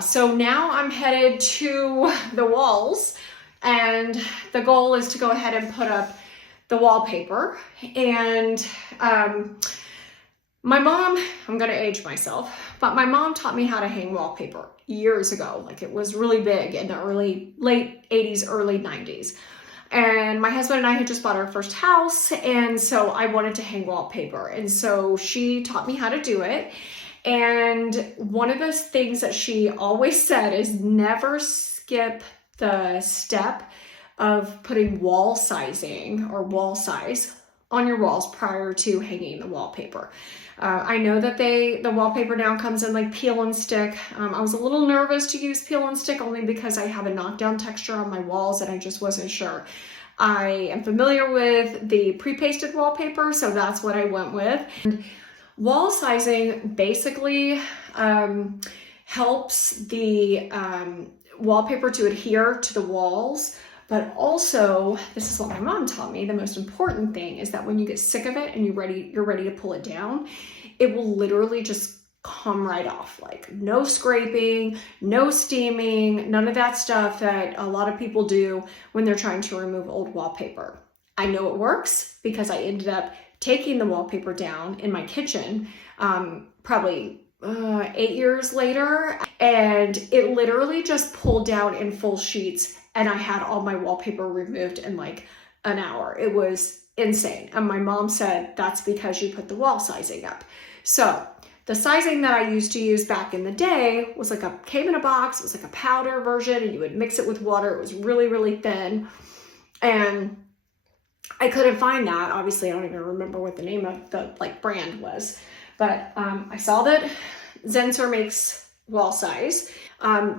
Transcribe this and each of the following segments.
So now I'm headed to the walls, and the goal is to go ahead and put up the wallpaper. And my mom, I'm gonna age myself, but my mom taught me how to hang wallpaper years ago. Like, it was really big in the late 80s, early 90s. And my husband and I had just bought our first house, and so I wanted to hang wallpaper. And so she taught me how to do it. And one of those things that she always said is never skip the step of putting wall sizing or wall size on your walls prior to hanging the wallpaper. I know that the wallpaper now comes in like peel and stick. I was a little nervous to use peel and stick only because I have a knockdown texture on my walls and I just wasn't sure. I am familiar with the pre-pasted wallpaper, so that's what I went with. And wall sizing basically helps the wallpaper to adhere to the walls, but also, this is what my mom taught me, the most important thing is that when you get sick of it and you're ready to pull it down, it will literally just come right off. Like, no scraping, no steaming, none of that stuff that a lot of people do when they're trying to remove old wallpaper. I know it works because I ended up taking the wallpaper down in my kitchen probably 8 years later, and it literally just pulled down in full sheets, and I had all my wallpaper removed in like an hour. It was insane. And my mom said that's because you put the wall sizing up. So the sizing that I used to use back in the day was came in a box. It was like a powder version, and you would mix it with water. It was really, really thin, and I couldn't find that. Obviously, I don't even remember what the name of the brand was, but I saw that Zensor makes wall size.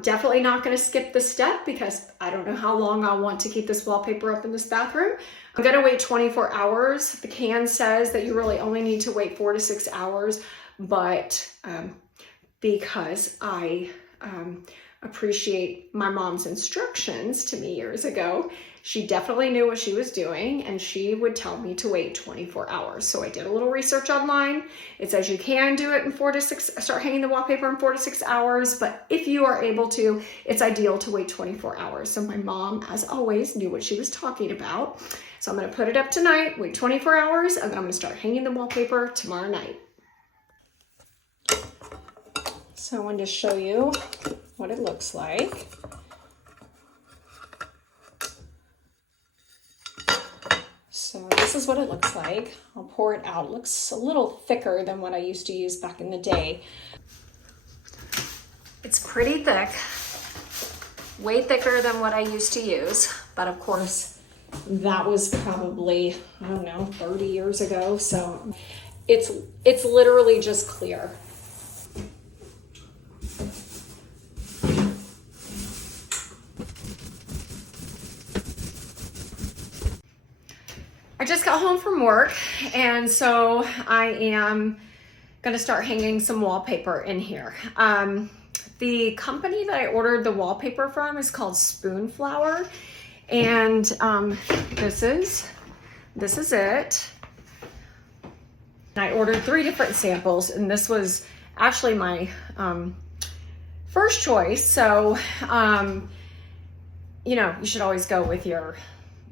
Definitely not going to skip this step because I don't know how long I'll want to keep this wallpaper up in this bathroom. I'm going to wait 24 hours. The can says that you really only need to wait 4 to 6 hours, but because I appreciate my mom's instructions to me years ago, she definitely knew what she was doing, and she would tell me to wait 24 hours. So I did a little research online. It says you can do it in 4 to 6, start hanging the wallpaper in 4 to 6 hours, but if you are able to, it's ideal to wait 24 hours. So my mom, as always, knew what she was talking about. So I'm gonna put it up tonight, wait 24 hours, and then I'm gonna start hanging the wallpaper tomorrow night. So I wanted to show you what it looks like. So this is what it looks like. I'll pour it out. It looks a little thicker than what I used to use back in the day. It's pretty thick, way thicker than what I used to use. But of course, that was probably, I don't know, 30 years ago. So it's literally just clear. I just got home from work, and so I am gonna start hanging some wallpaper in here. The company that I ordered the wallpaper from is called Floral, and this is it. I ordered 3 different samples, and this was actually my first choice. So you know, you should always go with your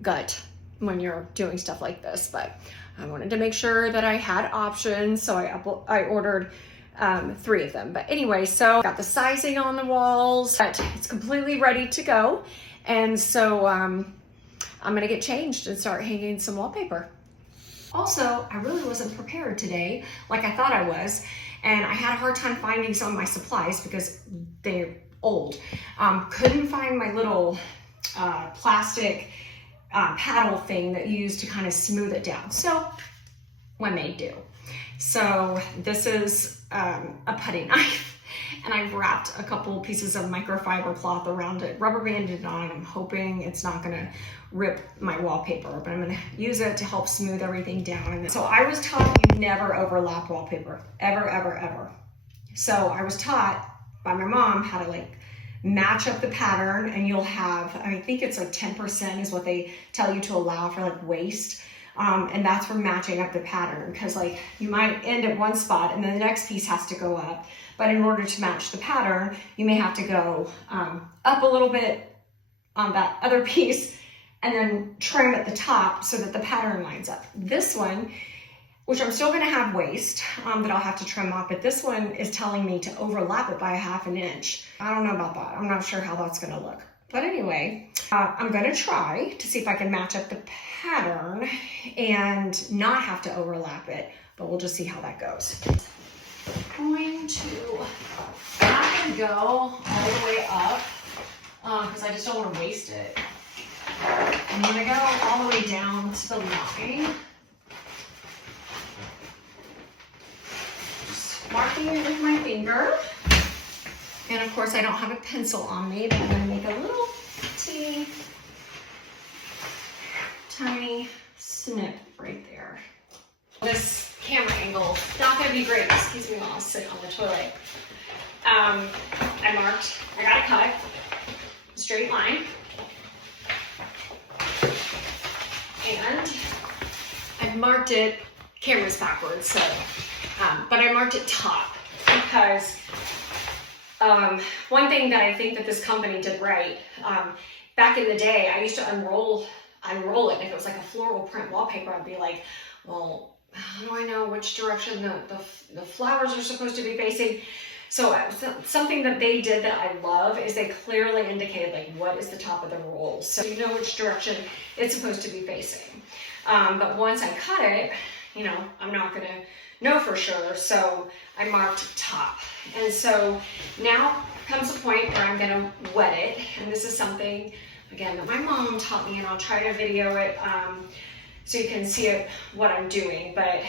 gut when you're doing stuff like this, but I wanted to make sure that I had options, so I ordered 3 of them. But anyway, so got the sizing on the walls, but it's completely ready to go, and so I'm gonna get changed and start hanging some wallpaper. Also, I really wasn't prepared today like I thought I was, and I had a hard time finding some of my supplies because they're old. Couldn't find my little plastic paddle thing that you use to kind of smooth it down. So when they do. So this is a putty knife, and I've wrapped a couple pieces of microfiber cloth around it, rubber banded it on. I'm hoping it's not gonna rip my wallpaper, but I'm gonna use it to help smooth everything down. So I was taught you never overlap wallpaper, ever, ever, ever. So I was taught by my mom how to match up the pattern, and you'll have, I think it's 10% is what they tell you to allow for waste And that's for matching up the pattern, because like you might end at one spot and then the next piece has to go up. But in order to match the pattern, you may have to go up a little bit on that other piece and then trim at the top so that the pattern lines up. This one, which I'm still gonna have waist that I'll have to trim off, but this one is telling me to overlap it by 1/2 inch. I don't know about that. I'm not sure how that's gonna look. But anyway, I'm gonna try to see if I can match up the pattern and not have to overlap it, but we'll just see how that goes. I'm not gonna go all the way up because I just don't wanna waste it. I'm gonna go all the way down to the line. Just marking it with my finger. And of course I don't have a pencil on me, but I'm gonna make a little tiny snip right there. This camera angle is not gonna be great. Excuse me while I sit on the toilet. I got a cut, straight line. And I've marked it, camera's backwards, so, but I marked it top because one thing that I think that this company did right, back in the day, I used to unroll it, and if it was like a floral print wallpaper, I'd be like, well, how do I know which direction the flowers are supposed to be facing? So something that they did that I love is they clearly indicated like what is the top of the roll, so you know which direction it's supposed to be facing. But once I cut it, you know, I'm not gonna know for sure, so I marked top. And so now comes a point where I'm gonna wet it, and this is something, again, that my mom taught me, and I'll try to video it so you can see it, what I'm doing. But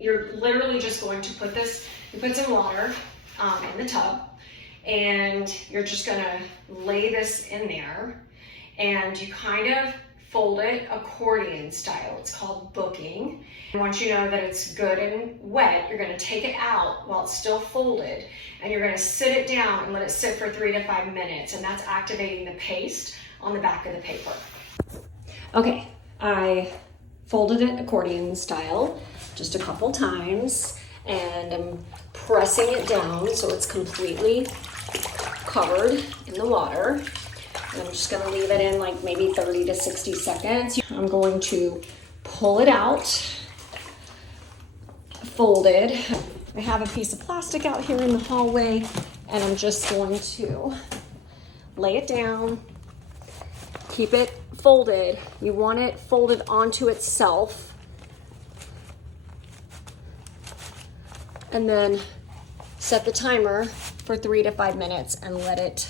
you're literally just going to put this, you put some water in the tub, and you're just gonna lay this in there, and you kind of fold it accordion style. It's called booking. And once you know that it's good and wet, you're gonna take it out while it's still folded, and you're gonna sit it down and let it sit for 3 to 5 minutes, and that's activating the paste on the back of the paper. Okay, I folded it accordion style just a couple times, and I'm pressing it down so it's completely covered in the water. And I'm just gonna leave it in like maybe 30 to 60 seconds. I'm going to pull it out, fold it. I have a piece of plastic out here in the hallway, and I'm just going to lay it down, keep it folded. You want it folded onto itself. And then set the timer for 3 to 5 minutes and let it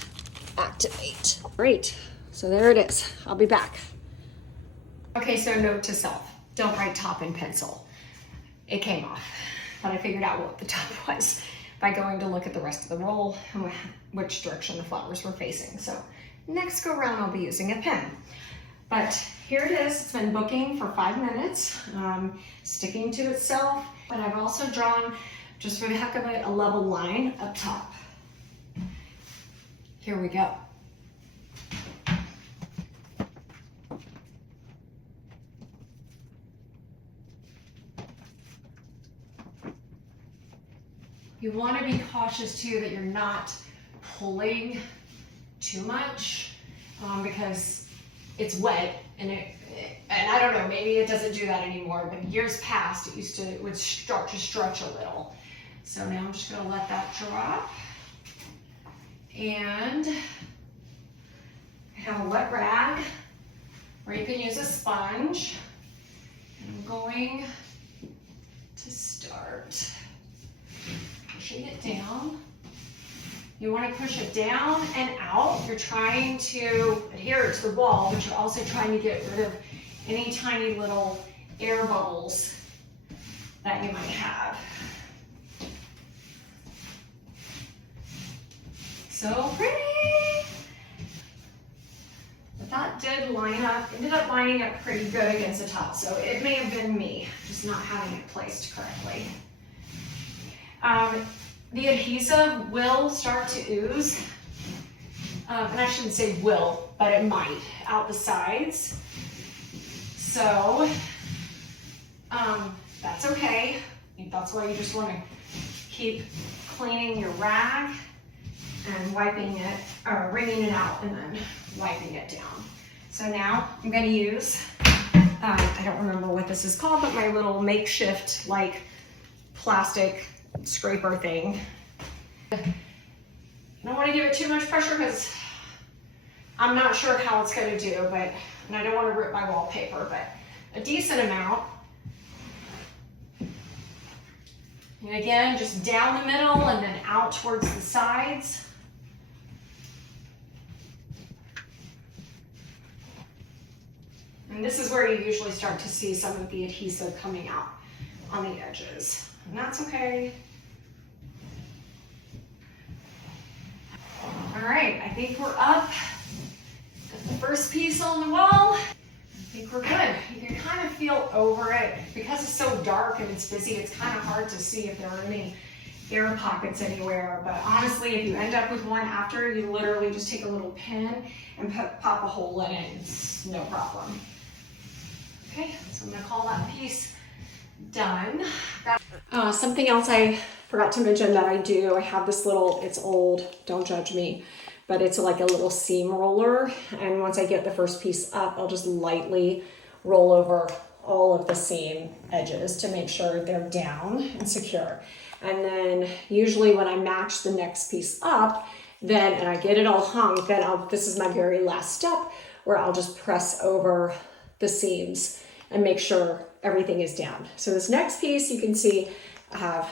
activate. Great, so there it is. I'll be back. Okay, so note to self, don't write top in pencil. It came off, but I figured out what the top was by going to look at the rest of the roll and which direction the flowers were facing. So next go round, I'll be using a pen. But here it is, it's been booking for 5 minutes, sticking to itself. But I've also drawn, just for the heck of it, a level line up top. Here we go. You want to be cautious too that you're not pulling too much because it's wet, and I don't know, maybe it doesn't do that anymore, but years past it would start to stretch a little. So now I'm just going to let that drop. And I have a wet rag, or you can use a sponge. And I'm going to start pushing it down. You want to push it down and out. You're trying to adhere to the wall, but you're also trying to get rid of any tiny little air bubbles that you might have. So pretty. But that did line up, ended up lining up pretty good against the top. So it may have been me just not having it placed correctly. The adhesive will start to ooze. And I shouldn't say will, but it might, out the sides. So That's okay. That's why you just want to keep cleaning your rag and wiping it, or wringing it out and then wiping it down. So now I'm going to use, I don't remember what this is called, but my little makeshift like plastic scraper thing. I don't want to give it too much pressure because I'm not sure how it's going to do, and I don't want to rip my wallpaper, but a decent amount. And again, just down the middle and then out towards the sides. And this is where you usually start to see some of the adhesive coming out on the edges. And that's okay. All right, I think we're up. Got the first piece on the wall. I think we're good. You can kind of feel over it. Because it's so dark and it's busy, it's kind of hard to see if there are any air pockets anywhere. But honestly, if you end up with one after, you literally just take a little pin and pop a hole in it. It's no problem. Okay, so I'm gonna call that piece done. Something else I forgot to mention that I do, I have this little, it's old, don't judge me, but it's like a little seam roller. And once I get the first piece up, I'll just lightly roll over all of the seam edges to make sure they're down and secure. And then usually when I match the next piece up, then, and I get it all hung, then this is my very last step where I'll just press over the seams and make sure everything is down. So this next piece, you can see I have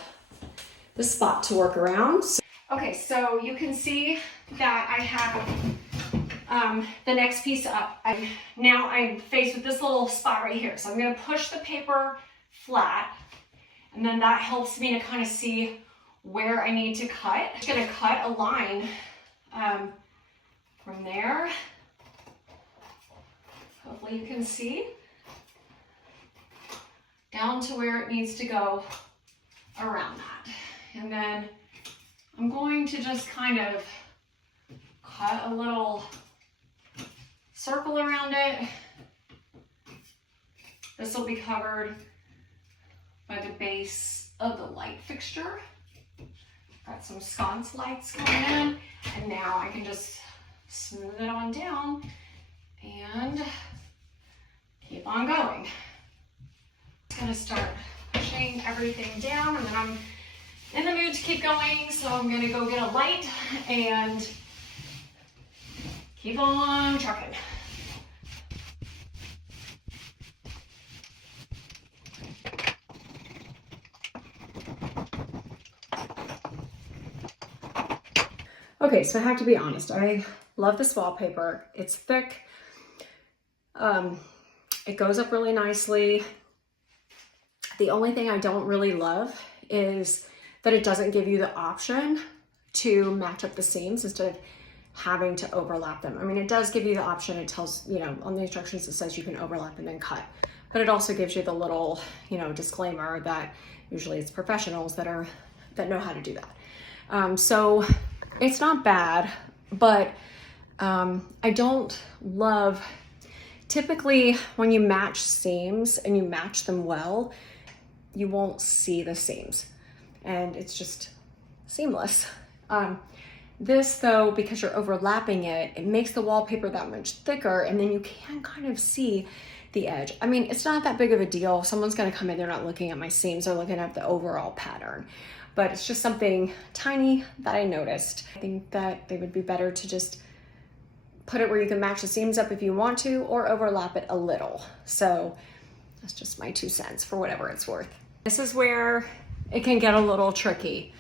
the spot to work around. Okay, so you can see that I have the next piece up. Now I'm faced with this little spot right here. So I'm gonna push the paper flat, and then that helps me to kind of see where I need to cut. I'm just gonna cut a line from there. Hopefully you can see. Down to where it needs to go around that. And then I'm going to just kind of cut a little circle around it. This will be covered by the base of the light fixture. Got some sconce lights coming in, and now I can just smooth it on down and keep on going. I'm gonna start pushing everything down, and then I'm in the mood to keep going, so I'm gonna go get a light and keep on trucking. Okay, so I have to be honest, I love this wallpaper. It's thick, it goes up really nicely. The only thing I don't really love is that it doesn't give you the option to match up the seams instead of having to overlap them. I mean, it does give you the option. It tells, you know, on the instructions it says you can overlap and then cut, but it also gives you the little, you know, disclaimer that usually it's professionals that know how to do that. So it's not bad, but I don't love, typically when you match seams and you match them well, you won't see the seams and it's just seamless. This though, because you're overlapping it, it makes the wallpaper that much thicker, and then you can kind of see the edge. I mean, it's not that big of a deal. Someone's gonna come in, they're not looking at my seams, they're looking at the overall pattern. But it's just something tiny that I noticed. I think that they would be better to just put it where you can match the seams up if you want to, or overlap it a little. So that's just my 2 cents for whatever it's worth. This is where it can get a little tricky.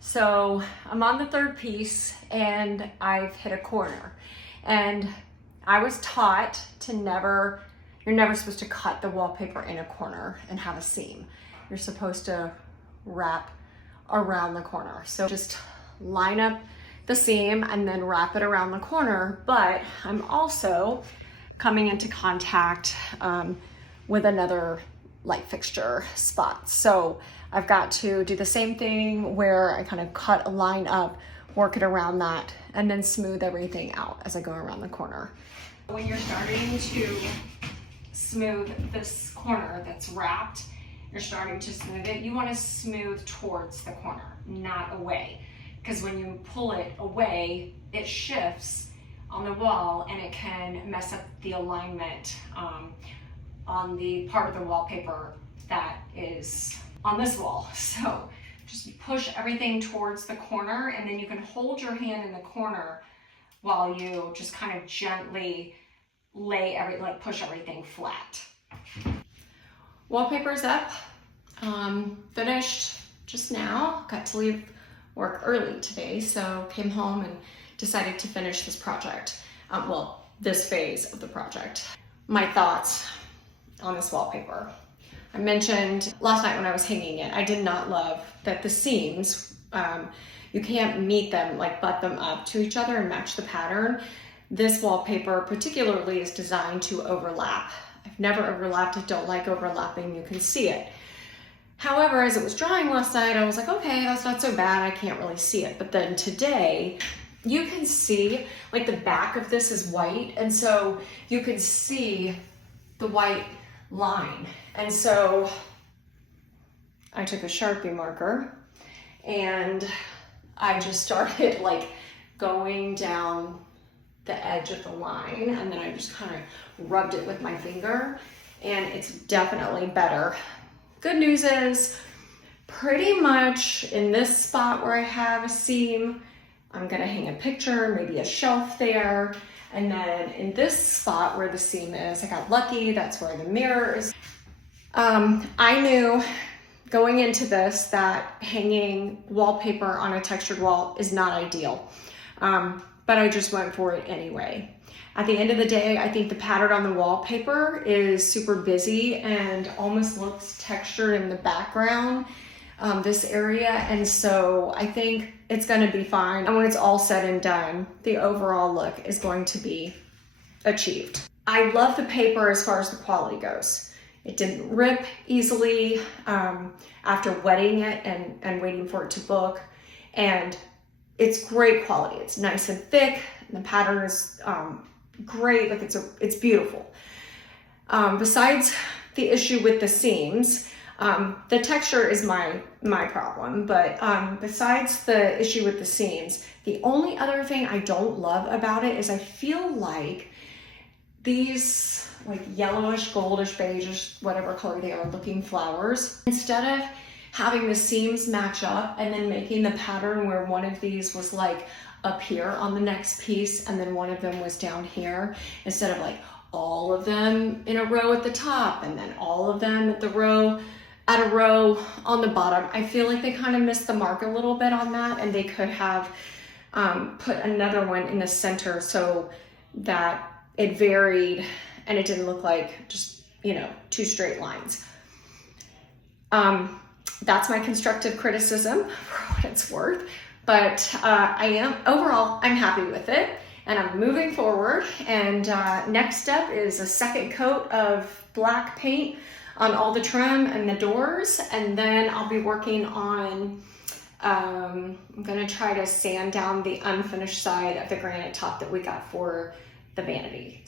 So I'm on the third piece and I've hit a corner. And I was taught to you're never supposed to cut the wallpaper in a corner and have a seam. You're supposed to wrap around the corner. So just line up the seam and then wrap it around the corner. But I'm also coming into contact with another light fixture spot. So I've got to do the same thing where I kind of cut a line up, work it around that, and then smooth everything out as I go around the corner. When you're starting to smooth this corner that's wrapped, you're starting to smooth it, you want to smooth towards the corner, not away. Because when you pull it away, it shifts on the wall and it can mess up the alignment on the part of the wallpaper that is on this wall. So just push everything towards the corner, and then you can hold your hand in the corner while you just kind of gently push everything flat. Wallpaper's up, finished just now. Got to leave work early today, so came home and decided to finish this project. Well, this phase of the project. My thoughts on this wallpaper. I mentioned last night when I was hanging it, I did not love that the seams, you can't meet them, like butt them up to each other and match the pattern. This wallpaper particularly is designed to overlap. I've never overlapped it, don't like overlapping, you can see it. However, as it was drying last night, I was like, okay, that's not so bad, I can't really see it. But then today, you can see, like the back of this is white, and so you can see the white line. And so I took a Sharpie marker and I just started like going down the edge of the line, and then I just kind of rubbed it with my finger, and it's definitely better. Good news is, pretty much in this spot where I have a seam, I'm gonna hang a picture, maybe a shelf there. And then in this spot where the seam is, I got lucky, that's where the mirror is. I knew going into this that hanging wallpaper on a textured wall is not ideal, but I just went for it anyway. At the end of the day, I think the pattern on the wallpaper is super busy and almost looks textured in the background, this area, and so I think it's gonna be fine. And when it's all said and done, the overall look is going to be achieved. I love the paper as far as the quality goes. It didn't rip easily after wetting it and waiting for it to book, and it's great quality. It's nice and thick, and the pattern is great, like it's beautiful. Besides the issue with the seams, the texture is my problem, but besides the issue with the seams, the only other thing I don't love about it is I feel like these like yellowish, goldish, beigeish, whatever color they are looking flowers, instead of having the seams match up and then making the pattern where one of these was like up here on the next piece and then one of them was down here, instead of like all of them in a row at the top and then all of them at a row on the bottom. I feel like they kind of missed the mark a little bit on that, and they could have put another one in the center so that it varied and it didn't look like just, you know, two straight lines. That's my constructive criticism for what it's worth, but overall, I'm happy with it and I'm moving forward. And next step is a second coat of black paint on all the trim and the doors, and then I'll be working on, I'm gonna try to sand down the unfinished side of the granite top that we got for the vanity.